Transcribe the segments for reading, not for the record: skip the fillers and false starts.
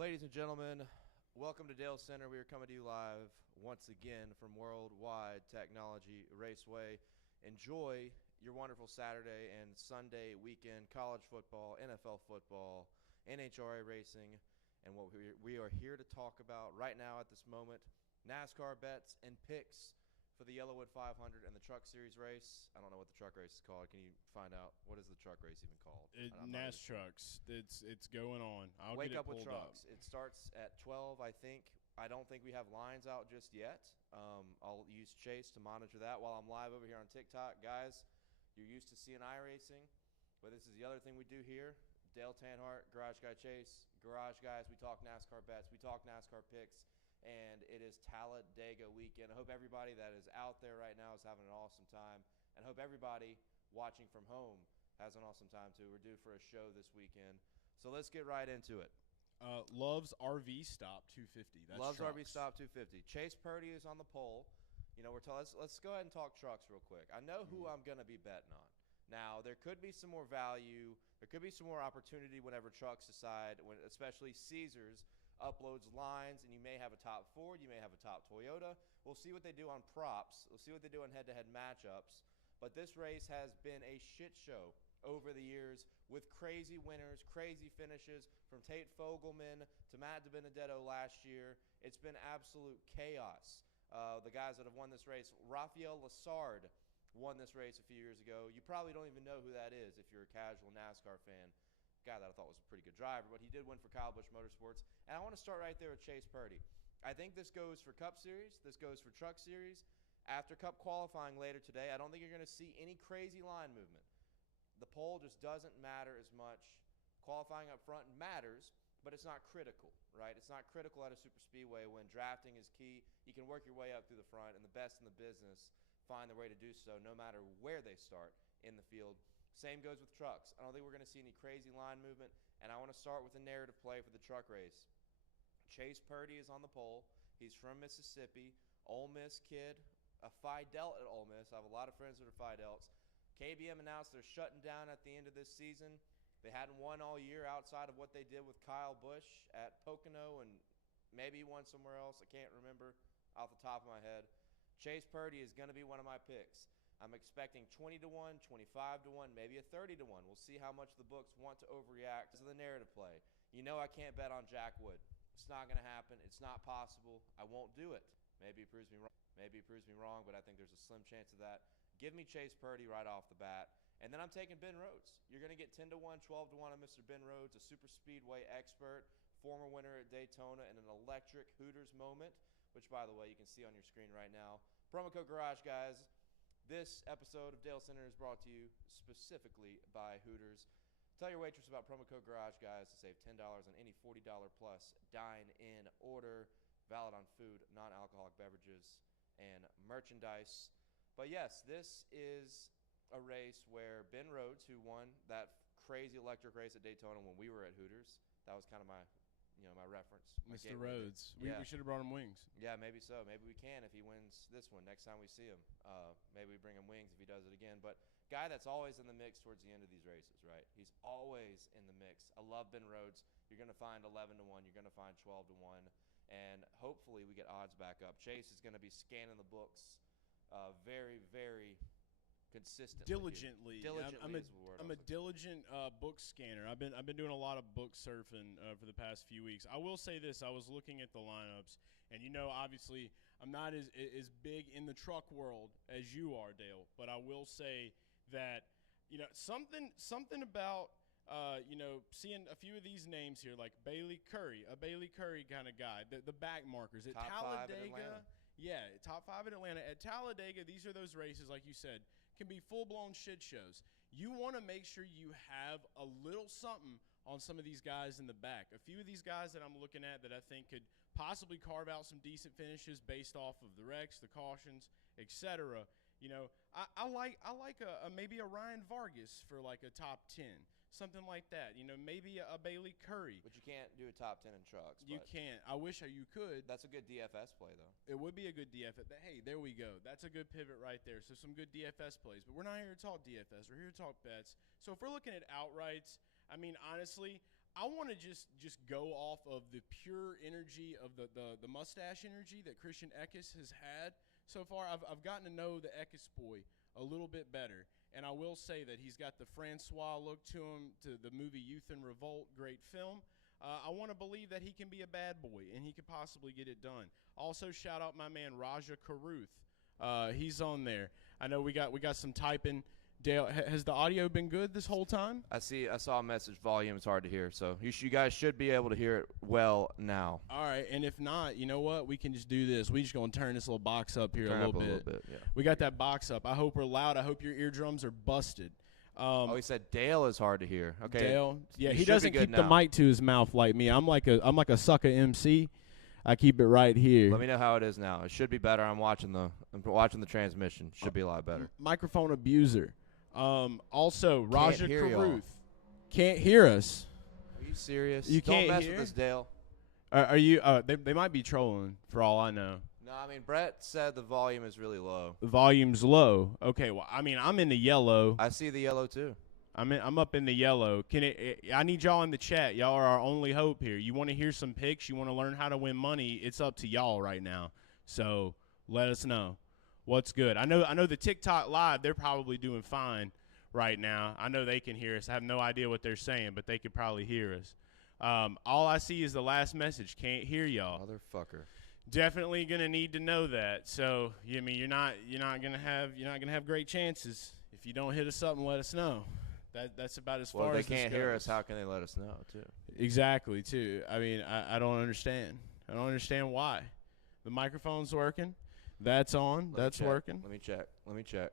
Ladies and gentlemen, welcome to Dalescenter. We are coming to you live once again from Worldwide Technology Raceway. Enjoy your wonderful Saturday and Sunday weekend, college football, NFL football, NHRA racing, and what we are here to talk about right now at this moment, NASCAR bets and picks for the Yellowwood 500 and the Truck Series race. I don't know what the truck race is called. Can you find out? What is the truck race even called? NAS Trucks. It's going on. I'll Wake get it Up with pulled Trucks. up. It starts at 12, I think. I don't think we have lines out just yet. I'll use Chase to monitor that while I'm live over here on TikTok. Guys, you're used to seeing iRacing, but this is the other thing we do here. Dale Tanhart, Garage Guy Chase, Garage Guys. We talk NASCAR bets. We talk NASCAR picks. And it is Talladega weekend. I hope everybody that is out there right now is having an awesome time. And I hope everybody watching from home has an awesome time too. We're due for a show this weekend. So let's get right into it. Love's RV Stop 250. That's Love's trucks. RV Stop 250. Chase Purdy is on the pole. You know, let's go ahead and talk trucks real quick. I know who I'm going to be betting on. Now, there could be some more value. There could be some more opportunity whenever trucks decide, especially Caesars uploads lines, and you may have a top Ford, you may have a top Toyota. We'll see what they do on props. We'll see what they do on head-to-head matchups. But this race has been a shit show over the years with crazy winners, crazy finishes, from Tate Fogelman to Matt DiBenedetto last year. It's been absolute chaos. The guys that have won this race, Rafael Lessard won this race a few years ago. You probably don't even know who that is if you're a casual NASCAR fan. Guy that I thought was a pretty good driver, but he did win for Kyle Busch Motorsports. And I want to start right there with Chase Purdy. I think this goes for Cup Series. This goes for Truck Series. After Cup qualifying later today, I don't think you're going to see any crazy line movement. The pole just doesn't matter as much. Qualifying up front matters, but it's not critical, right? It's not critical at a Superspeedway when drafting is key. You can work your way up through the front, and the best in the business find their way to do so no matter where they start in the field. Same goes with trucks. I don't think we're going to see any crazy line movement, and I want to start with a narrative play for the truck race. Chase Purdy is on the pole. He's from Mississippi, Ole Miss kid, a Phi Delt at Ole Miss. I have a lot of friends that are Phi Delts. KBM announced they're shutting down at the end of this season. They hadn't won all year outside of what they did with Kyle Busch at Pocono, and maybe he won somewhere else. I can't remember off the top of my head. Chase Purdy is going to be one of my picks. I'm expecting 20-1, 25-1, maybe a 30-1. We'll see how much the books want to overreact to the narrative play. You know I can't bet on Jack Wood. It's not going to happen. It's not possible. I won't do it. Maybe it proves me wrong. Maybe it proves me wrong, but I think there's a slim chance of that. Give me Chase Purdy right off the bat. And then I'm taking Ben Rhodes. You're going to get 10-1, 12-1 on Mr. Ben Rhodes, a Superspeedway expert, former winner at Daytona, and an electric Hooters moment, which, by the way, you can see on your screen right now. Promo code Garage, guys. This episode of Dalescenter is brought to you specifically by Hooters. Tell your waitress about promo code Garage, guys, to save $10 on any $40 plus dine-in order, valid on food, non-alcoholic beverages, and merchandise. But yes, this is a race where Ben Rhodes, who won that crazy electric race at Daytona when we were at Hooters, that was kind of my reference. Mr. Rhodes. Yeah. We should have brought him wings. Yeah, maybe so. Maybe we can if he wins this one next time we see him. Maybe we bring him wings if he does it again. But guy that's always in the mix towards the end of these races, right? He's always in the mix. I love Ben Rhodes. You're going to find 11-1. You're going to find 12-1. And hopefully we get odds back up. Chase is going to be scanning the books very, very consistently. Diligently. I'm a diligent diligent book scanner. I've been doing a lot of book surfing for the past few weeks. I will say this: I was looking at the lineups, and obviously, I'm not as big in the truck world as you are, Dale. But I will say that something about seeing a few of these names here, like Bailey Curry, a Bailey Curry kind of guy, the back markers at Top Talladega. Yeah, top 5 in Atlanta. At Talladega, these are those races, like you said, can be full-blown shit shows. You want to make sure you have a little something on some of these guys in the back. A few of these guys that I'm looking at that I think could possibly carve out some decent finishes based off of the wrecks, the cautions, etc. I like maybe a Ryan Vargas for like a top 10, something like that. Maybe a Bailey Curry. But you can't do a top 10 in trucks. You can't. I wish you could. That's a good DFS play, though. It would be a good DFS. Hey, there we go. That's a good pivot right there. So some good DFS plays. But we're not here to talk DFS. We're here to talk bets. So if we're looking at outrights, I mean, honestly, I want to just go off of the pure energy of the mustache energy that Christian Eckes has had so far. I've gotten to know the Eckes boy a little bit better, and I will say that he's got the Francois look to him, to the movie Youth in Revolt, great film. I want to believe that he can be a bad boy, and he could possibly get it done. Also, shout out my man Raja Caruth. He's on there. I know we got some typing. Dale, has the audio been good this whole time? I saw a message. Volume is hard to hear, so you guys should be able to hear it well now. All right, and if not, you know what? We can just do this. We just gonna turn this little box up here a little bit. Yeah. We got that box up. I hope we're loud. I hope your eardrums are busted. He said Dale is hard to hear. Okay, Dale. Yeah, he should doesn't be keep good the now. mic to his mouth like me. I'm like a sucker MC. I keep it right here. Let me know how it is now. It should be better. I'm watching the transmission. Should be a lot better. Microphone abuser. Also, Raja hear y'all. Caruth can't hear us. Are you serious? You Don't can't mess hear? with us, Dale. Are you? They might be trolling for all I know. No, I mean Brett said the volume is really low. The volume's low. Okay, well, I mean, I'm in the yellow. I see the yellow too. I'm up in the yellow. I need y'all in the chat. Y'all are our only hope here. You want to hear some picks? You want to learn how to win money? It's up to y'all right now. So let us know what's good. I know the TikTok live. They're probably doing fine right now. I know they can hear us. I have no idea what they're saying, but they could probably hear us. All I see is the last message. Can't hear y'all. Motherfucker. Definitely gonna need to know that. So I mean, you're not gonna have great chances if you don't hit us up and let us know. That's about as far Well, as they can't this hear goes. us. How can they let us know too? Exactly, too. I mean, I don't understand. I don't understand why. The microphone's working. That's on. That's working. Let me check.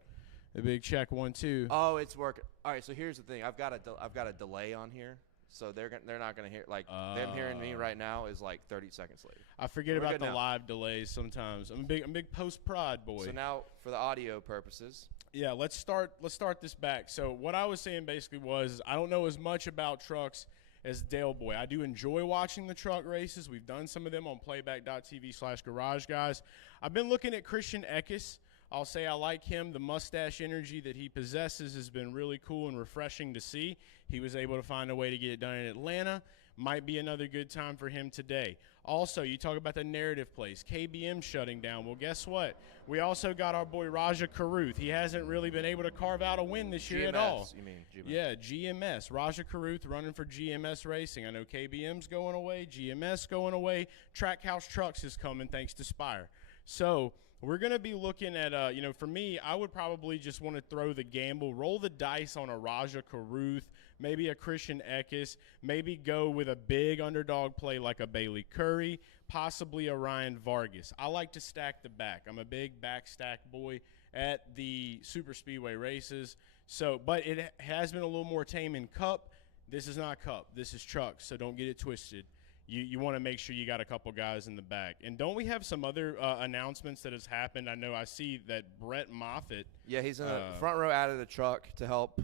A big check 1 2. Oh, it's working. All right. So here's the thing. I've got a delay on here, so they're not gonna hear them hearing me right now is like 30 seconds later. I forget We're about good the now. live delays sometimes. I'm a big post prod boy. So now for the audio purposes. Yeah, let's start this back. So what I was saying basically was I don't know as much about trucks as Dale Boy. I do enjoy watching the truck races. We've done some of them on playback.tv/garage guys. I've been looking at Christian Eckes. I'll say I like him. The mustache energy that he possesses has been really cool and refreshing to see. He was able to find a way to get it done in Atlanta. Might be another good time for him today. Also, you talk about the narrative plays, KBM shutting down. Well, guess what? We also got our boy Raja Caruth. He hasn't really been able to carve out a win this year at all. You mean GMS? Yeah, GMS. Raja Caruth running for GMS Racing. I know KBM's going away, GMS going away. Trackhouse Trucks is coming thanks to Spire. So we're going to be looking at, for me, I would probably just want to throw the gamble, roll the dice on a Raja Caruth, maybe a Christian Eckes, maybe go with a big underdog play like a Bailey Curry, possibly a Ryan Vargas. I like to stack the back. I'm a big back stack boy at the Superspeedway races. So, but it has been a little more tame in Cup. This is not Cup. This is trucks, so don't get it twisted. You want to make sure you got a couple guys in the back. And don't we have some other announcements that has happened? I know I see that Brett Moffitt. Yeah, he's in the front row out of the truck to help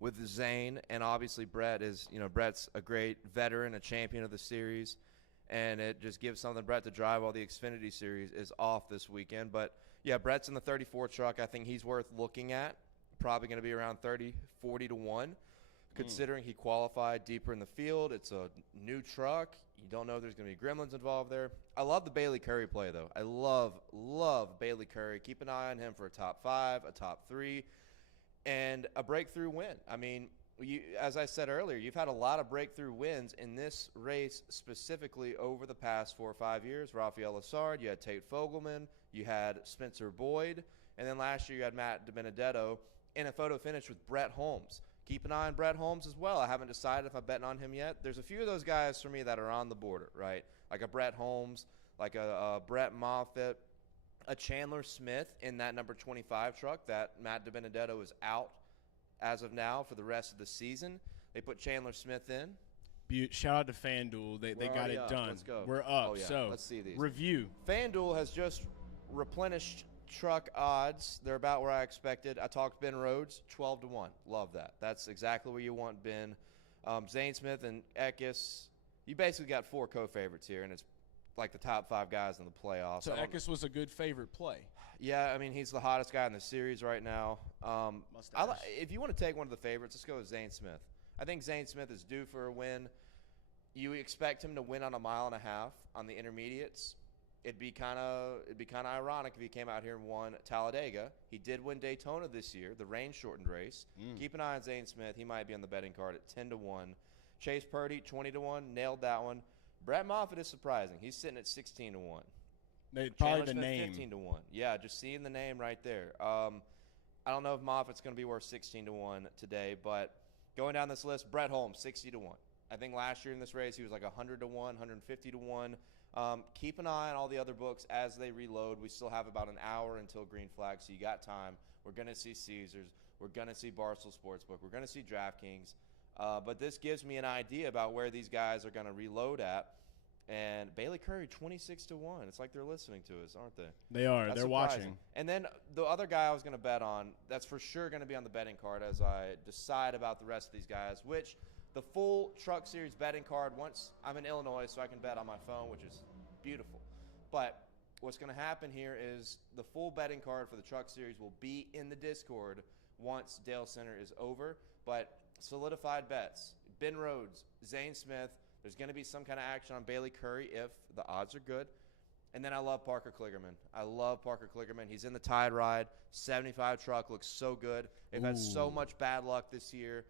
with Zane. And obviously Brett's a great veteran, a champion of the series. And it just gives something Brett to drive while the Xfinity Series is off this weekend. But, yeah, Brett's in the 34 truck. I think he's worth looking at. Probably going to be around 40 to 1. Considering he qualified deeper in the field. It's a new truck. You don't know if there's going to be gremlins involved there. I love the Bailey Curry play, though. I love Bailey Curry. Keep an eye on him for a top 5, a top 3, and a breakthrough win. I mean, as I said earlier, you've had a lot of breakthrough wins in this race specifically over the past 4 or 5 years. Rafael Lessard, you had Tate Fogelman, you had Spencer Boyd, and then last year you had Matt DiBenedetto in a photo finish with Brett Holmes. Keep an eye on Brett Holmes as well. I haven't decided if I'm betting on him yet. There's a few of those guys for me that are on the border, right? Like a Brett Holmes, like a Brett Moffitt, a Chandler Smith in that number 25 truck that Matt DiBenedetto is out as of now for the rest of the season. They put Chandler Smith in. Shout out to FanDuel. They got it done. Let's go. We're up. Oh, yeah. So let's see these. Review. FanDuel has just replenished truck odds. They're about where I expected. I talked Ben Rhodes, 12 to 1. Love that. That's exactly where you want Ben. Zane Smith and Eckes. You basically got 4 co-favorites here, and it's like the top 5 guys in the playoffs. So Eckes was a good favorite play. Yeah, I mean, he's the hottest guy in the series right now. If you want to take one of the favorites, let's go with Zane Smith. I think Zane Smith is due for a win. You expect him to win on a mile and a half on the intermediates. It'd be kind of ironic if he came out here and won Talladega. He did win Daytona this year, the rain-shortened race. Keep an eye on Zane Smith. He might be on the betting card at 10-1. Chase Purdy, 20-1, nailed that one. Brett Moffitt is surprising. He's sitting at 16-1. Probably the Smith, name. 15-1. Yeah, just seeing the name right there. I don't know if Moffitt's going to be worth 16-1 today, but going down this list, Brett Holmes, 60-1. I think last year in this race he was like 100-1, 150-1. Keep an eye on all the other books as they reload. We still have about an hour until green flag, so you got time. We're going to see Caesars. We're going to see Barstool Sportsbook. We're going to see DraftKings. But this gives me an idea about where these guys are going to reload at. And Bailey Curry, 26-1. It's like they're listening to us, aren't they? They are. They're surprising. Watching. And then the other guy I was going to bet on, that's for sure going to be on the betting card as I decide about the rest of these guys, which the full Truck Series betting card, once I'm in Illinois, so I can bet on my phone, which is beautiful. But what's going to happen here is the full betting card for the Truck Series will be in the Discord once Dalescenter is over. But solidified bets, Ben Rhodes, Zane Smith. There's going to be some kind of action on Bailey Curry if the odds are good. And then I love Parker Kligerman. I love Parker Kligerman. He's in the Tide Ride. 75 truck looks so good. They've had so much bad luck this year.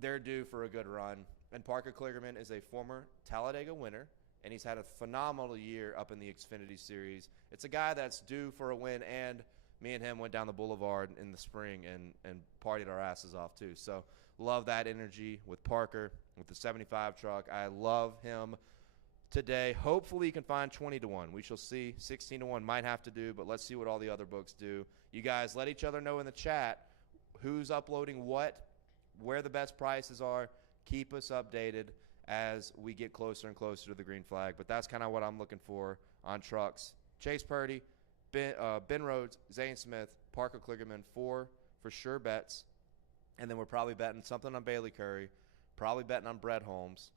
They're due for a good run. And Parker Kligerman is a former Talladega winner, and he's had a phenomenal year up in the Xfinity Series. It's a guy that's due for a win, and me and him went down the boulevard in the spring and partied our asses off too. So love that energy with Parker, with the 75 truck. I love him today. Hopefully he can find 20-1. We shall see. 16-1 might have to do, but let's see what all the other books do. You guys let each other know in the chat who's uploading what, where the best prices are. Keep us updated as we get closer and closer to the green flag. But that's kind of what I'm looking for on trucks. Chase Purdy, Ben Rhodes, Zane Smith, Parker Kligerman, for sure bets. And then we're probably betting something on Bailey Curry, probably betting on Brett Holmes,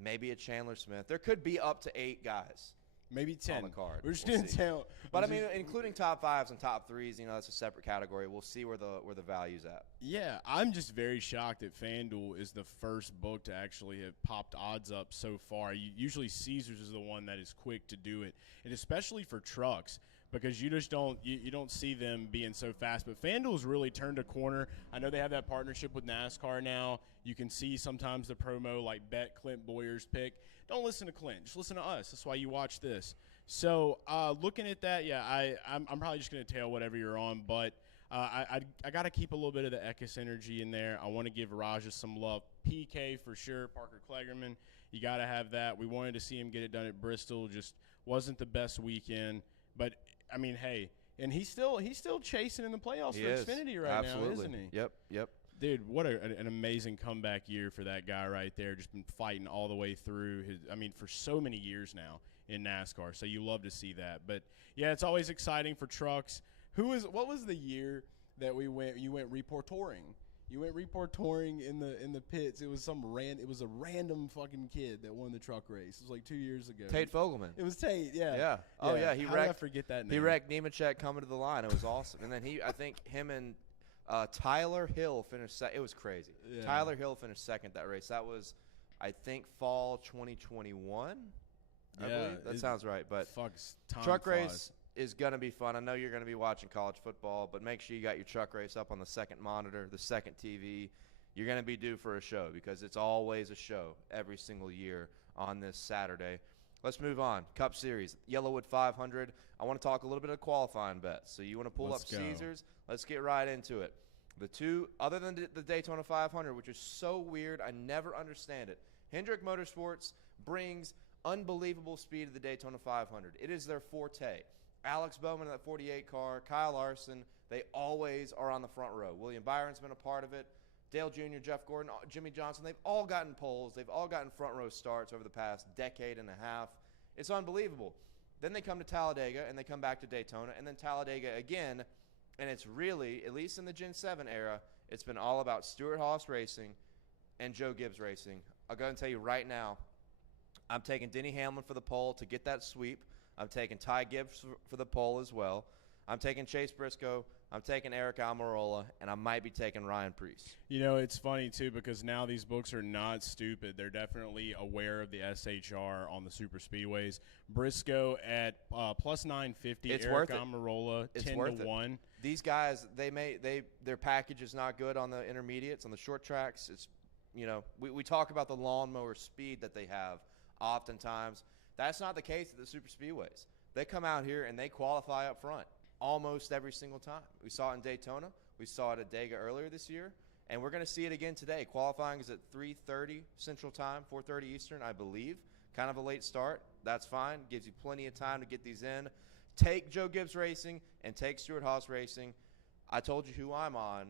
maybe a Chandler Smith. There could be up to 8 guys. Maybe 10 on the card. We're just going to tell. But, I mean, including top 5s and top 3s, that's a separate category. We'll see where the value's at. Yeah, I'm just very shocked that FanDuel is the first book to actually have popped odds up so far. Usually Caesars is the one that is quick to do it, and especially for trucks, because you just don't see them being so fast. But FanDuel's really turned a corner. I know they have that partnership with NASCAR now. You can see sometimes the promo like bet Clint Boyer's pick. Don't listen to Clint. Just listen to us. That's why you watch this. So looking at that, yeah, I'm probably just going to tail whatever you're on. But I got to keep a little bit of the Eckes energy in there. I want to give Raja some love. PK for sure. Parker Kligerman, you got to have that. We wanted to see him get it done at Bristol. Just wasn't the best weekend. But, I mean, hey, and he's still chasing in the playoffs for Xfinity right now, isn't he? Yep. Dude, what an amazing comeback year for that guy right there. Just been fighting all the way through for so many years now in NASCAR. So you love to see that. But yeah, it's always exciting for trucks. What was the year that you went reportouring? You went reportouring in the pits. It was a random fucking kid that won the truck race. It was like 2 years ago. Tate Fogelman. It was Tate, yeah. Yeah. Oh yeah, How did I forget that name? He wrecked Nemechek coming to the line. It was awesome. And then I think him and Tyler Hill finished second. It was crazy. Yeah. Tyler Hill finished second that race. That was, I think, fall 2021. I believe. That sounds right. But truck race is going to be fun. I know you're going to be watching college football, but make sure you got your truck race up on the second monitor, the second TV. You're going to be due for a show because it's always a show every single year on this Saturday. Let's move on. Cup Series, Yellowwood 500. I want to talk a little bit of qualifying bets. So you want to pull up Caesars? Let's get right into it. The two, other than the Daytona 500, which is so weird, I never understand it. Hendrick Motorsports brings unbelievable speed to the Daytona 500. It is their forte. Alex Bowman in that 48 car, Kyle Larson, they always are on the front row. William Byron's been a part of it. Dale Jr., Jeff Gordon, Jimmy Johnson, they've all gotten poles. They've all gotten front row starts over the past decade and a half. It's unbelievable. Then they come to Talladega, and they come back to Daytona, and then Talladega again. And it's really, at least in the Gen 7 era, it's been all about Stuart Haas Racing and Joe Gibbs Racing. I'll go and tell you right now, I'm taking Denny Hamlin for the pole to get that sweep. I'm taking Ty Gibbs for the pole as well. I'm taking Chase Briscoe I'm taking Eric Almirola, and I might be taking Ryan Preece. You know, it's funny, too, because now these books are not stupid. They're definitely aware of the SHR on the super speedways. Briscoe at plus 950. It's Eric worth it. Almirola, It's 10 worth to it. 1. These guys, their package is not good on the intermediates, on the short tracks. It's, you know, we talk about the lawnmower speed that they have oftentimes. That's not the case at the super speedways. They come out here and they qualify up front almost every single time. We saw it in Daytona. We saw it at Talladega earlier this year. And we're going to see it again today. Qualifying is at 3:30 Central Time, 4:30 Eastern, I believe. Kind of a late start. That's fine. Gives you plenty of time to get these in. Take Joe Gibbs Racing and take Stewart Haas Racing. I told you who I'm on.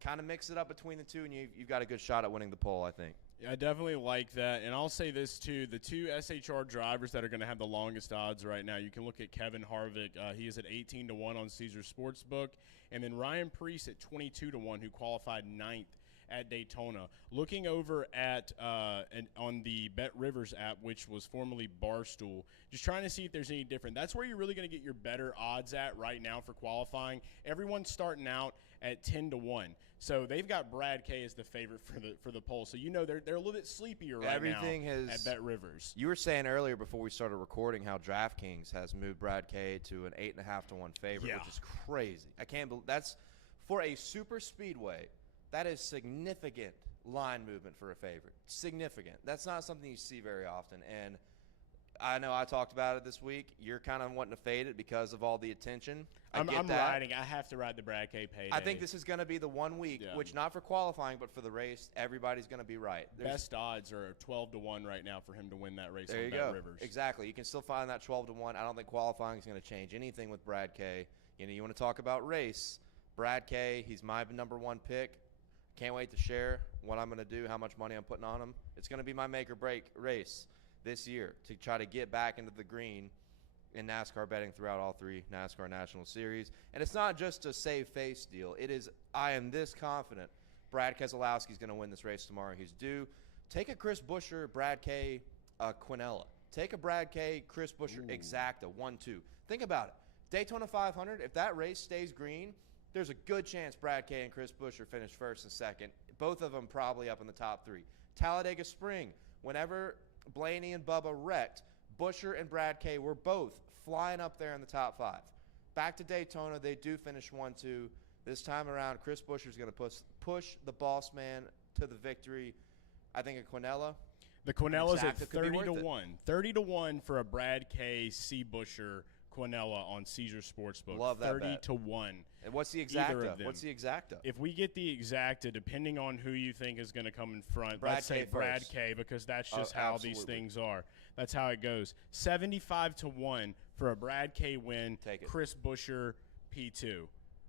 Kind of mix it up between the two, and you've got a good shot at winning the pole, I think. Yeah, I definitely like that. And I'll say this, too. The two SHR drivers that are going to have the longest odds right now, you can look at Kevin Harvick. He is at 18 to 1 on Caesar Sportsbook. And then Ryan Preece at 22 to 1, who qualified 9th at Daytona. Looking over at on the Bet Rivers app, which was formerly Barstool, just trying to see if there's any different. That's where you're really going to get your better odds at right now for qualifying. Everyone's starting out at 10 to 1. So they've got Brad K as the favorite for the poll. So you know they're a little bit sleepier right now at Bet Rivers. You were saying earlier before we started recording how DraftKings has moved Brad K to an 8.5 to 1 favorite, which is crazy. I can't believe that's for a super speedway. That is significant line movement for a favorite. Significant. That's not something you see very often. And I know I talked about it this week. You're kind of wanting to fade it because of all the attention. I'm riding. I have to ride the Brad K payday. I think this is going to be the 1 week, which not for qualifying, but for the race, everybody's going to be right. Best odds are 12 to 1 right now for him to win that race on Bet Rivers. Exactly. You can still find that 12 to 1. I don't think qualifying is going to change anything with Brad K. You know, you want to talk about race. Brad K, he's my number 1 pick. Can't wait to share what I'm going to do, how much money I'm putting on him. It's going to be my make or break race this year to try to get back into the green in NASCAR betting throughout all 3 NASCAR National Series. And it's not just a save face deal. It is, I am this confident Brad Keselowski's going to win this race tomorrow. He's due. Take a Chris Buescher, Brad K, Quinella. Take a Brad K, Chris Buescher, exacta, 1-2. Think about it. Daytona 500, if that race stays green, there's a good chance Brad K and Chris Buescher finish first and second. Both of them probably up in the top 3. Talladega Spring, whenever Blaney and Bubba wrecked, Buescher and Brad K were both flying up there in the top 5. Back to Daytona, they do finish 1-2. This time around, Chris Buescher's going to push the boss man to the victory. I think a Quinella. The Quinella's at 30 to 1. 30 to 1 for a Brad K, C. Buescher, Quinella on Caesar Sportsbook. Love that 30 to 1. And what's the exacta? What's the exacta? If we get the exacta, depending on who you think is going to come in front, Brad let's K say first. Brad K, because that's just how these things are. That's how it goes. 75 to 1 for a Brad K win. Take it. Chris Buescher, P2.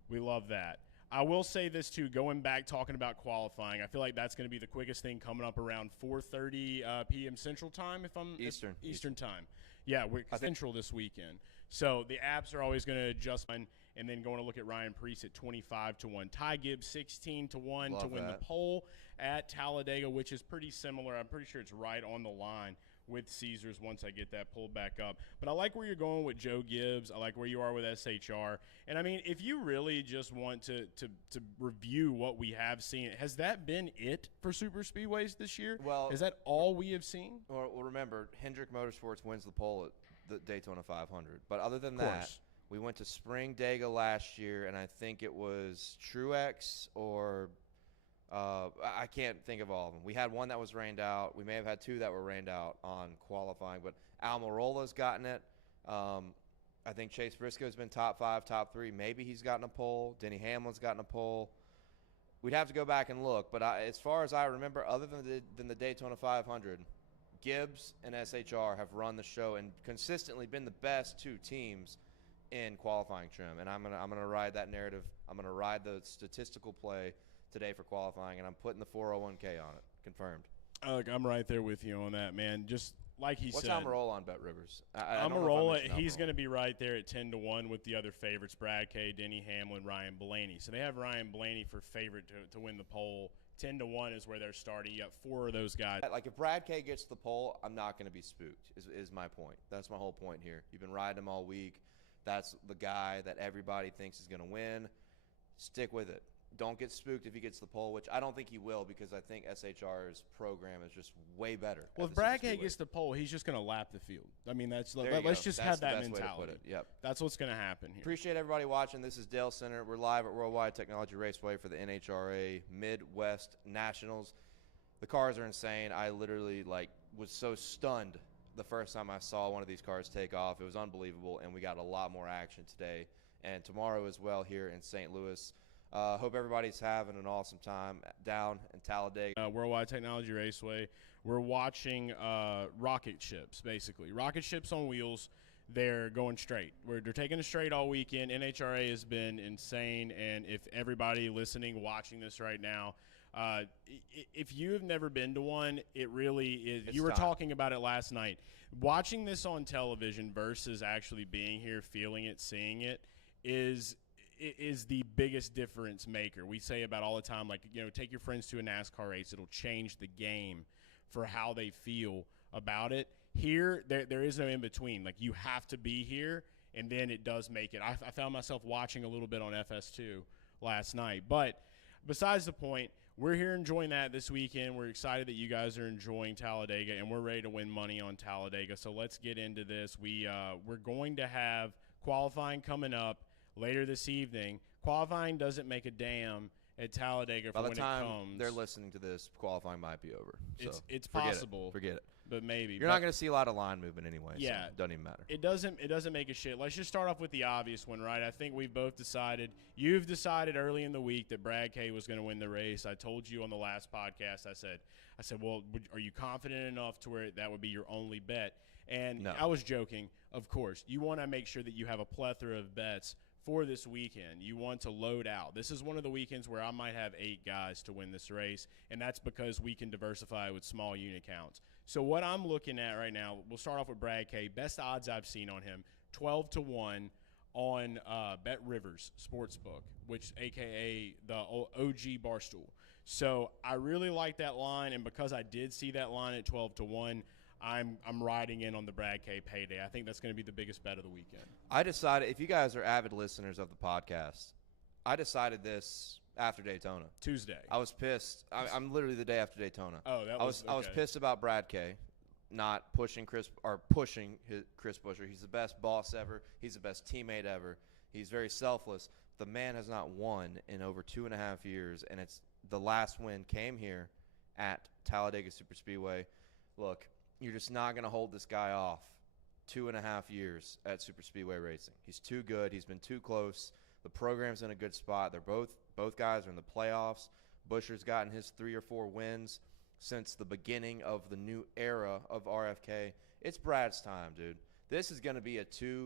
We love that. I will say this, too, going back, talking about qualifying, I feel like that's going to be the quickest thing coming up around 4:30 p.m. Central Time, if I'm Eastern Time. Yeah, we're Central this weekend. So the apps are always going to adjust, and then going to look at Ryan Preece at 25 to 1. Ty Gibbs 16 to 1 to win the pole at Talladega, which is pretty similar. I'm pretty sure it's right on the line with Caesars once I get that pulled back up. But I like where you're going with Joe Gibbs. I like where you are with SHR. And, I mean, if you really just want to review what we have seen, has that been it for super speedways this year? Well, is that all we have seen? Well, remember, Hendrick Motorsports wins the pole at the Daytona 500. But other than that, we went to Spring Dega last year, and I think it was Truex or I can't think of all of them. We had one that was rained out. We may have had 2 that were rained out on qualifying, but Almirola's gotten it. I think Chase Briscoe's been top 5, top 3. Maybe he's gotten a pole. Denny Hamlin's gotten a pole. We'd have to go back and look. But as far as I remember, other than the Daytona 500, Gibbs and SHR have run the show and consistently been the best 2 teams in qualifying trim. And I'm gonna ride that narrative. I'm gonna ride the statistical play today for qualifying, and I'm putting the 401k on it. Confirmed. Look, I'm right there with you on that, man. Just like he said. What's Almirola on Bet Rivers? Almirola, he's going to be right there at 10 to 1 with the other favorites, Brad K, Denny Hamlin, Ryan Blaney. So they have Ryan Blaney for favorite to win the pole. 10 to 1 is where they're starting. You got 4 of those guys. Like if Brad K gets the pole, I'm not going to be spooked, is my point. That's my whole point here. You've been riding him all week. That's the guy that everybody thinks is going to win. stick with it. Don't get spooked if he gets the pole, which I don't think he will, because I think SHR's program is just way better. Well, if Brad K gets the pole, he's just going to lap the field. I mean, let's just have that mentality. Yep. That's what's going to happen here. Appreciate everybody watching. This is Dalescenter. We're live at Worldwide Technology Raceway for the NHRA Midwest Nationals. The cars are insane. I literally was so stunned the first time I saw one of these cars take off. It was unbelievable, and we got a lot more action today and tomorrow as well here in St. Louis. Hope everybody's having an awesome time down in Talladega. Worldwide Technology Raceway. We're watching rocket ships, basically. Rocket ships on wheels. They're going straight. They're taking it straight all weekend. NHRA has been insane, and if everybody listening, watching this right now, if you have never been to one, it really is. You were talking about it last night. Watching this on television versus actually being here, feeling it, seeing it, is the biggest difference maker. We say about all the time, take your friends to a NASCAR race. It'll change the game for how they feel about it. Here, there is no in-between. You have to be here, and then it does make it. I found myself watching a little bit on FS2 last night. But besides the point, we're here enjoying that this weekend. We're excited that you guys are enjoying Talladega, and we're ready to win money on Talladega. So let's get into this. We're going to have qualifying coming up later this evening. Qualifying doesn't make a damn at Talladega for when it comes. By the time they're listening to this, qualifying might be over. So it's possible. Forget it. But maybe. You're not going to see a lot of line movement anyway. Yeah. So it doesn't even matter. It doesn't make a shit. Let's just start off with the obvious one, right? I think we've both decided. You've decided early in the week that Brad K was going to win the race. I told you on the last podcast, I said, well, are you confident enough to where that would be your only bet? And no. I was joking, of course. You want to make sure that you have a plethora of bets for this weekend. You want to load out. This is one of the weekends where I might have 8 guys to win this race, and that's because we can diversify with small unit counts. So what I'm looking at right now, we'll start off with Brad K. Best odds I've seen on him, 12-1 on Bet Rivers Sportsbook, which a.k.a. the OG Barstool. So I really like that line, and because I did see that line at 12-1, I'm riding in on the Brad K payday. I think that's going to be the biggest bet of the weekend. I decided, if you guys are avid listeners of the podcast, I decided this after Daytona. Tuesday. I was pissed. I'm literally the day after Daytona. Oh, that was I was pissed about Brad K not pushing Chris Buescher. He's the best boss ever. He's the best teammate ever. He's very selfless. The man has not won in over 2.5 years, and the last win came here at Talladega Superspeedway. Look, you're just not going to hold this guy off 2.5 years at Superspeedway racing. He's too good. He's been too close. The program's in a good spot. They're both guys are in the playoffs. Buescher's gotten his 3 or 4 wins since the beginning of the new era of RFK. It's Brad's time, dude. This is going to be a 2.5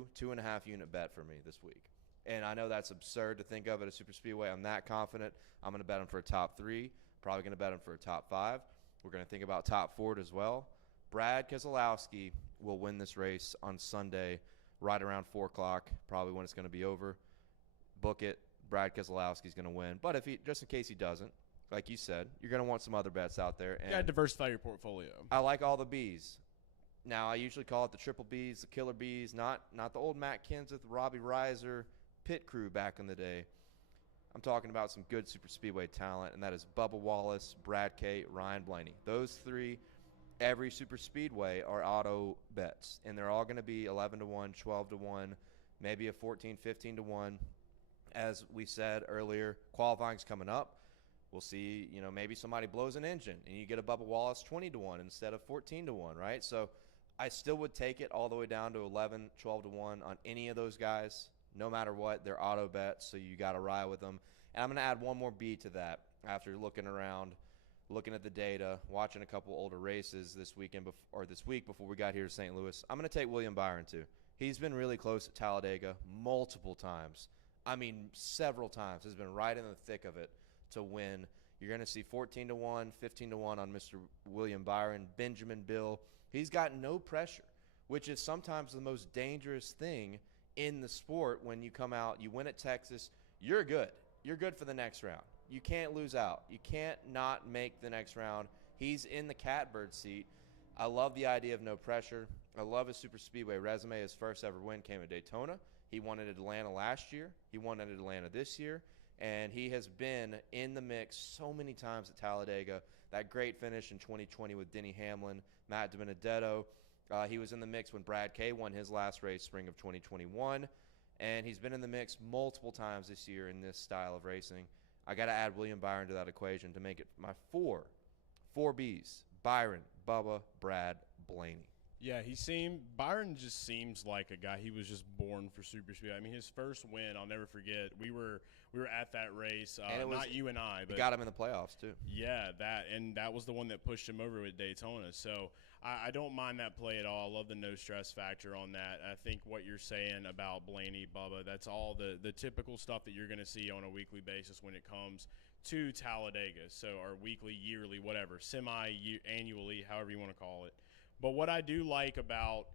unit bet for me this week. And I know that's absurd to think of at a Superspeedway. I'm that confident. I'm going to bet him for a top 3. Probably going to bet him for a top 5. We're going to think about top 4 as well. Brad Keselowski will win this race on Sunday right around 4 o'clock, probably when it's going to be over. Book it. Brad Keselowski's going to win. But just in case he doesn't, like you said, you're going to want some other bets out there. You got to diversify your portfolio. I like all the Bs. Now, I usually call it the triple Bs, the killer Bs, not the old Matt Kenseth, Robbie Reiser pit crew back in the day. I'm talking about some good Superspeedway talent, and that is Bubba Wallace, Brad K, Ryan Blaney. Those 3 every Superspeedway are auto bets, and they're all going to be 11-1, 12-1, maybe a 14, 15-1. As we said earlier, qualifying's coming up. We'll see, maybe somebody blows an engine, and you get a Bubba Wallace 20-1 instead of 14-1, right? So I still would take it all the way down to 11, 12-1 on any of those guys, no matter what. They're auto bets, so you got to ride with them. And I'm going to add one more B to that after looking around, looking at the data, watching a couple older races this week before we got here to St. Louis. I'm going to take William Byron too. He's been really close at Talladega multiple times. I mean, several times. Has been right in the thick of it to win. You're going to see 14-1, 15-1 on Mr. William Byron. Benjamin Bill. He's got no pressure, which is sometimes the most dangerous thing in the sport. When you come out, you win at Texas, you're good. You're good for the next round. You can't lose out. You can't not make the next round. He's in the catbird seat. I love the idea of no pressure. I love his Superspeedway resume. His first ever win came at Daytona. He won at Atlanta last year. He won at Atlanta this year. and he has been in the mix so many times at Talladega. That great finish in 2020 with Denny Hamlin, Matt DiBenedetto. He was in the mix when Brad Kay won his last race, spring of 2021, and he's been in the mix multiple times this year in this style of racing. I got to add William Byron to that equation to make it my four Bs: Byron, Bubba, Brad, Blaney. Yeah, Byron just seems like a guy. He was just born for Superspeedway. I mean, his first win, I'll never forget. We were at that race, not you and I, but got him in the playoffs too. Yeah, that was the one that pushed him over with Daytona. So I don't mind that play at all. I love the no stress factor on that. I think what you're saying about Blaney, Bubba, that's all the typical stuff that you're going to see on a weekly basis when it comes to Talladega. So our weekly, yearly, whatever, annually, however you want to call it. But what I do like about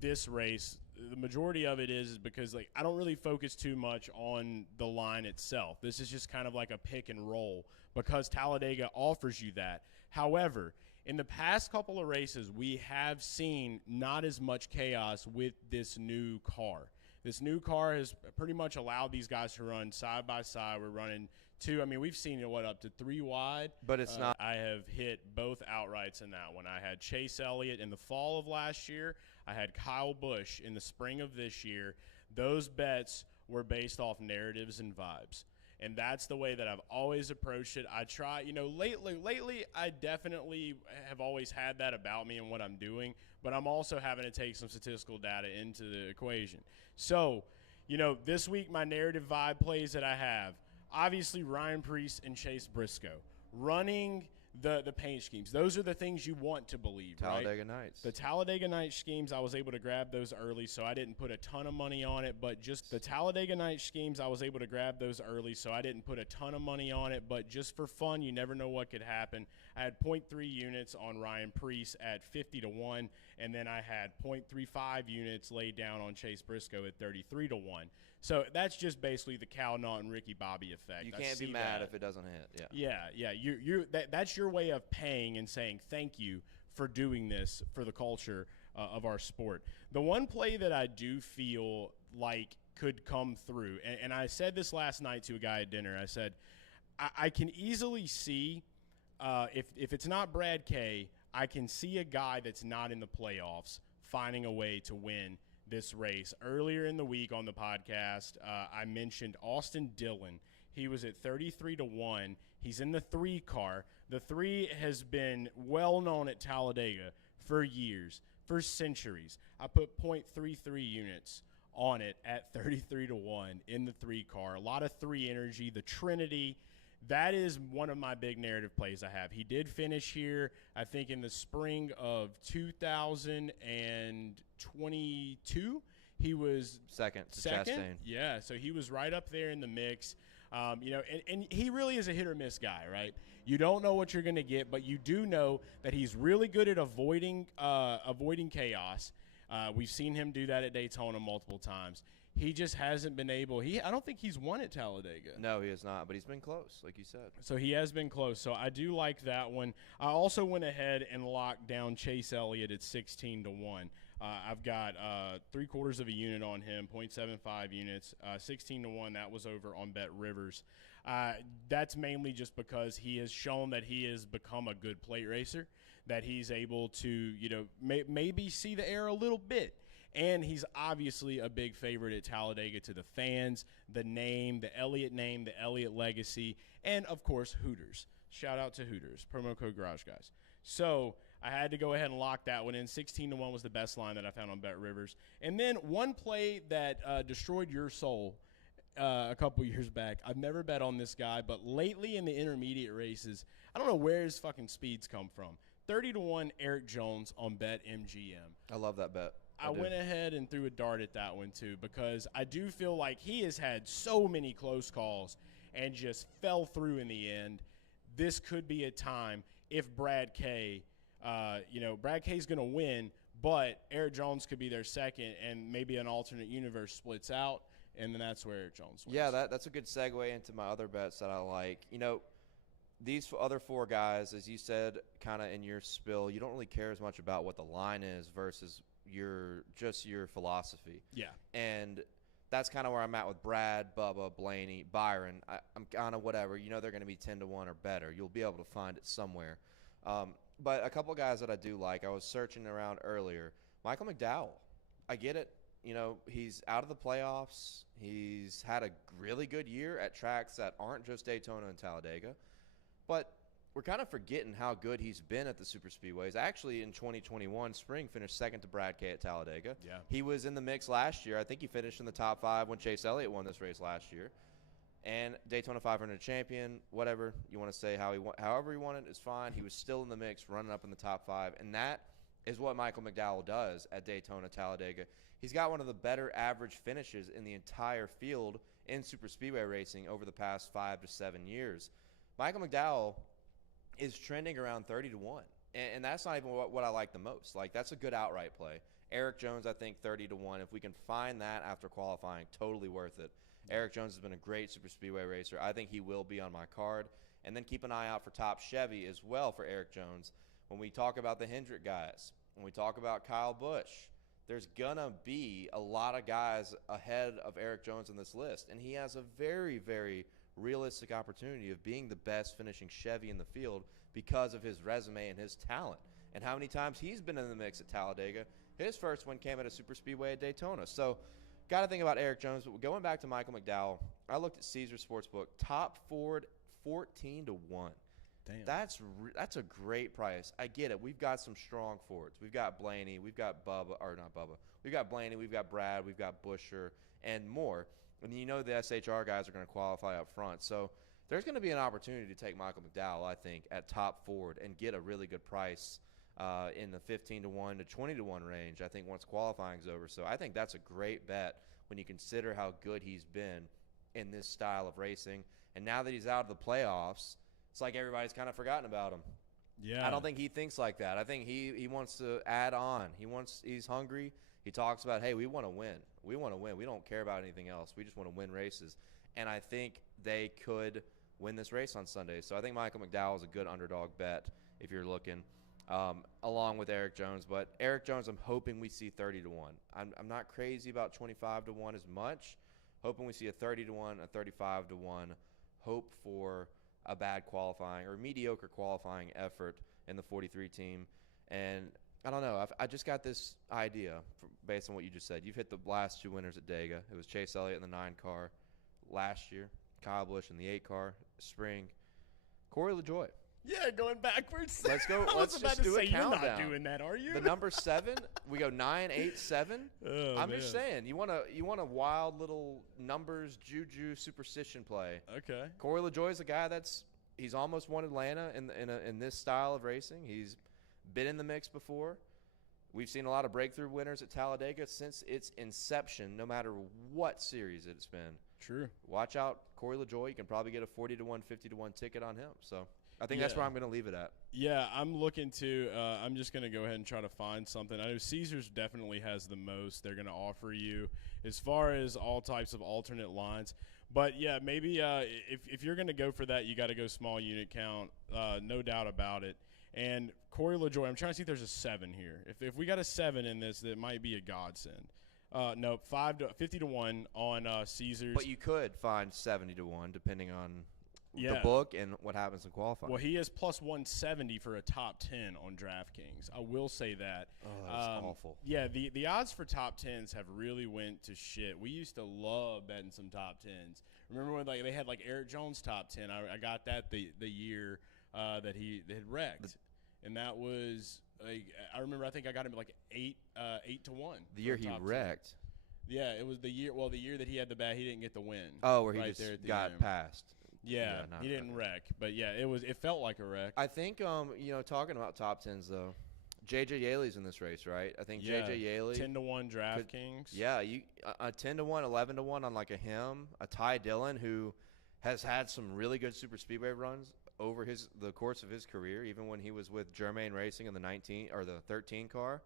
this race, the majority of it is because like I don't really focus too much on the line itself. This is just kind of like a pick and roll because Talladega offers you that. However, in the past couple of races, we have seen not as much chaos with this new car. This new car has pretty much allowed these guys to run side by side. We're running two. I mean, we've seen up to 3 wide. But it's not. I have hit both outrights in that one. I had Chase Elliott in the fall of last year. I had Kyle Busch in the spring of this year. Those bets were based off narratives and vibes. And that's the way that I've always approached it. I try, lately I definitely have always had that about me and what I'm doing, but I'm also having to take some statistical data into the equation. So, this week my narrative vibe plays that I have, obviously Ryan Preece and Chase Briscoe running the paint schemes. Those are the things you want to believe, Talladega right? Nights. The Talladega Night schemes, I was able to grab those early, so I didn't put a ton of money on it. But just the Talladega Night schemes, I was able to grab those early, so I didn't put a ton of money on it. But just for fun, you never know what could happen. I had 0.3 units on Ryan Preece at 50-1, and then I had 0.35 units laid down on Chase Briscoe at 33-1. So that's just basically the Cal Naught and Ricky Bobby effect. You can't be mad if it doesn't hit. Yeah. That's your way of paying and saying thank you for doing this for the culture of our sport. The one play that I do feel like could come through, and I said this last night to a guy at dinner. I said, I can easily see if it's not Brad Kay, I can see a guy that's not in the playoffs finding a way to win this race. Earlier in the week on the podcast, I mentioned Austin Dillon. He was at 33-1. He's in the 3 car. The 3 has been well known at Talladega for years, for centuries. I put 0.33 units on it at 33-1 in the 3 car. A lot of 3 energy, the Trinity. That is one of my big narrative plays I have. He did finish here, I think, in the spring of 2022. He was second to Chastain. Yeah, so he was right up there in the mix. And he really is a hit or miss guy, right? You don't know what you're going to get, but you do know that he's really good at avoiding chaos. We've seen him do that at Daytona multiple times. He just hasn't been able. I don't think he's won at Talladega. No, he has not, but he's been close, like you said. So he has been close. So I do like that one. I also went ahead and locked down Chase Elliott at 16-1. I've got 3/4 of a unit on him, 0.75 units, 16-1. That was over on Bet Rivers. That's mainly just because he has shown that he has become a good plate racer, that he's able to, maybe see the air a little bit. And he's obviously a big favorite at Talladega to the fans, the name, the Elliott name, the Elliott legacy, and, of course, Hooters. Shout out to Hooters, promo code Garage Guys. So I had to go ahead and lock that one in. 16-1 was the best line that I found on Bet Rivers. And then one play that destroyed your soul a couple years back. I've never bet on this guy, but lately in the intermediate races, I don't know where his fucking speeds come from. 30-1 Eric Jones on BetMGM. I love that bet. I went ahead and threw a dart at that one, too, because I do feel like he has had so many close calls and just fell through in the end. This could be a time if Brad Kay, Brad Kay's going to win, but Eric Jones could be their second, and maybe an alternate universe splits out, and then that's where Eric Jones wins. Yeah, that's a good segue into my other bets that I like. These other 4 guys, as you said kind of in your spill, you don't really care as much about what the line is versus your philosophy. Yeah. And that's kind of where I'm at with Brad, Bubba, Blaney, Byron. I'm kind of whatever. You know they're going to be 10 to 1 or better. You'll be able to find it somewhere. But a couple guys that I do like, I was searching around earlier. Michael McDowell. I get it. You know, he's out of the playoffs. He's had a really good year at tracks that aren't just Daytona and Talladega. But we're kind of forgetting how good he's been at the Superspeedways. Actually, in 2021, Spring finished second to Brad K at Talladega. Yeah. He was in the mix last year. I think he finished in the top 5 when Chase Elliott won this race last year. And Daytona 500 champion, whatever you want to say, however you want it is fine. He was still in the mix, running up in the top 5. And that is what Michael McDowell does at Daytona, Talladega. He's got one of the better average finishes in the entire field in Superspeedway racing over the past 5 to 7 years. Michael McDowell is trending around 30 to 1. And that's not even what I like the most. Like, that's a good outright play. Eric Jones, I think 30 to 1. If we can find that after qualifying, totally worth it. Eric Jones has been a great Superspeedway racer. I think he will be on my card. And then keep an eye out for Top Chevy as well for Eric Jones. When we talk about the Hendrick guys, when we talk about Kyle Busch, there's going to be a lot of guys ahead of Eric Jones on this list. And he has a very, very realistic opportunity of being the best finishing Chevy in the field because of his resume and his talent. And how many times he's been in the mix at Talladega. His first one came at a Superspeedway at Daytona. So got to think about Eric Jones. But going back to Michael McDowell, I looked at Caesar Sportsbook. Top Ford, 14 to 1. Damn. That's a great price. I get it. We've got some strong Fords. We've got Blaney. We've got Bubba, or not Bubba. We've got Blaney. We've got Brad. We've got Busher and more. And you know the SHR guys are going to qualify up front. So there's going to be an opportunity to take Michael McDowell, I think, at Top Ford and get a really good price in the 15 to 1 to 20 to 1 range, I think, once qualifying's over. So I think that's a great bet when you consider how good he's been in this style of racing. And now that he's out of the playoffs, it's like everybody's kind of forgotten about him. Yeah. I don't think he thinks like that. I think he wants to add on. He's hungry. He talks about, hey, we want to win. We want to win. We don't care about anything else. We just want to win races. And I think they could win this race on Sunday. So I think Michael McDowell is a good underdog bet if you're looking, along with Eric Jones. But Eric Jones, I'm hoping we see 30 to 1. I'm not crazy about 25 to 1 as much. Hoping we see a 30 to 1, a 35 to 1. Hope for a bad qualifying or mediocre qualifying effort in the 43 team. And I don't know. I just got this idea based on what you just said. You've hit the last 2 winners at Dega. It was Chase Elliott in the 9 car last year, Kyle Busch in the 8 car, Spring, Corey LaJoie. Yeah, going backwards. Let's go. Let's just do a countdown. You're not doing that, are you? The number 7, we go 9, 8, 7. Oh, I'm man. just saying, you want a wild little numbers juju superstition play. Okay. Corey LaJoie is a guy he's almost won Atlanta in this style of racing. He's been in the mix before. We've seen a lot of breakthrough winners at Talladega since its inception, no matter what series it's been. True. Watch out, Corey LaJoie. You can probably get a 40 to 1, 50 to 1 ticket on him. So I think that's where I'm going to leave it at. Yeah, I'm looking to I'm just going to go ahead and try to find something. I know Caesars definitely has the most they're going to offer you as far as all types of alternate lines. But, yeah, maybe if you're going to go for that, you got to go small unit count, no doubt about it. And Corey LaJoie, I'm trying to see if there's a 7 here. If we got a 7 in this, that might be a godsend. No, 50 to 1 on Caesars. But you could find 70 to 1 depending on the book and what happens in qualifying. Well, he is plus 170 for a top 10 on DraftKings. I will say that. Oh, that's awful. Yeah, the odds for top 10s have really went to shit. We used to love betting some top 10s. Remember when they had Eric Jones top 10? I got that the year that he had wrecked, and that was I remember I think I got him at 8 to 1. The year he wrecked. 10. Yeah, it was the year. Well, the year that he had the bad, he didn't get the win. Oh, where he just got passed. Yeah, he didn't wreck, but yeah, it felt like a wreck. I think talking about top 10s though, JJ Yaley's in this race, right? I think JJ Yaley 10 to 1 DraftKings. Yeah, a 10 to 1, 11 to 1 on a him, a Ty Dillon who has had some really good super speedway runs over the course of his career, even when he was with Germain Racing in the 19 or the 13 car.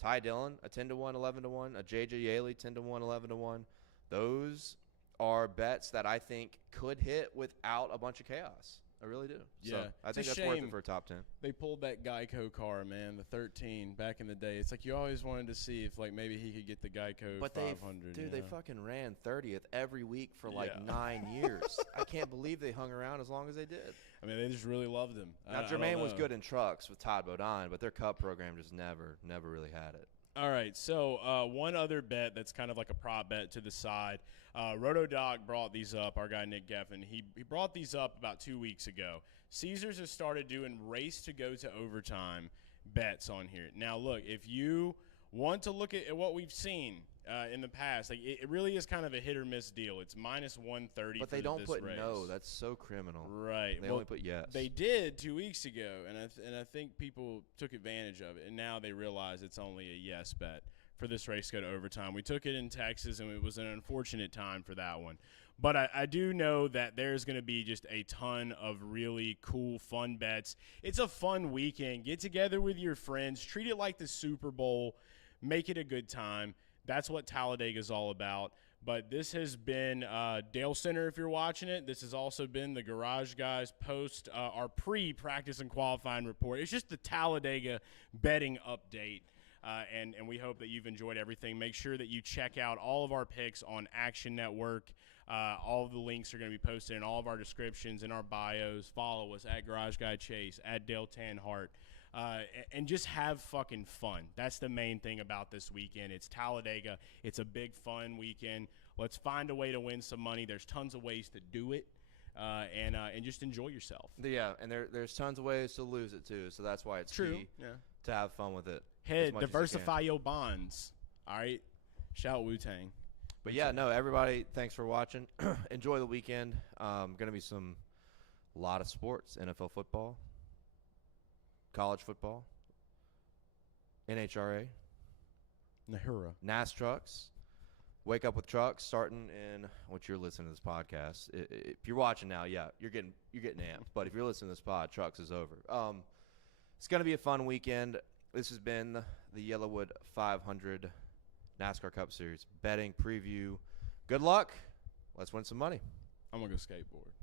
Ty Dillon, a 10 to 1, 11 to 1, a JJ Yaley 10 to 1, 11 to 1. Those are bets that I think could hit without a bunch of chaos I really do. Yeah, So I think it's a that's worth shame it for a top 10. they pulled that Geico car, man, the 13 back in the day. It's like you always wanted to see if like maybe he could get the Geico 500. Dude, they fucking ran 30th every week for like Yeah. 9 years. I can't believe they hung around as long as they did. I mean, they just really loved him. Now, I don't Jermaine was know. good in trucks with Todd Bodine, but their Cup program just never really had it. All right, so one other bet that's kind of like a prop bet to the side. RotoDoc brought these up, our guy Nick Geffen. He brought these up about 2 weeks ago. Caesars has started doing race to go to overtime bets on here. Now, look, if you want to look at what we've seen in the past, like it really is kind of a hit or miss deal. It's minus 130. But they don't put no. That's so criminal. Right. They only put yes. They did 2 weeks ago, and I think people took advantage of it, and now they realize it's only a yes bet for this race to go to overtime. We took it in Texas, and it was an unfortunate time for that one. But I do know that there's going to be just a ton of really cool, fun bets. It's a fun weekend. Get together with your friends. Treat it like the Super Bowl. Make it a good time. That's what Talladega is all about. But this has been Dalescenter, if you're watching it. This has also been the Garage Guys post our pre-practice and qualifying report. It's just the Talladega betting update. And we hope that you've enjoyed everything. Make sure that you check out all of our picks on Action Network. All of the links are going to be posted in all of our descriptions, in our bios. Follow us at Garage Guy Chase, at Dale Tanhart. And just have fucking fun. That's the main thing about this weekend. It's Talladega. It's a big, fun weekend. Let's find a way to win some money. There's tons of ways to do it, and just enjoy yourself. Yeah, and there's tons of ways to lose it, too, so that's why it's key to have fun with it. Diversify your bonds. All right? Shout Wu-Tang. But, yeah, no, everybody, thanks for watching. Enjoy the weekend. Going to be a lot of sports, NFL football, college football, NHRA, Nahura, NAS trucks, Wake Up with Trucks, starting in what you're listening to this podcast. If you're watching now, yeah, you're getting amped. But if you're listening to this pod, trucks is over. It's going to be a fun weekend. This has been the Yellowwood 500 NASCAR Cup Series betting preview. Good luck. Let's win some money. I'm going to go skateboard.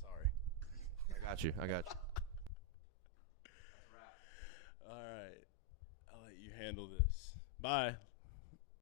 Sorry. I got you. All right. I'll let you handle this. Bye.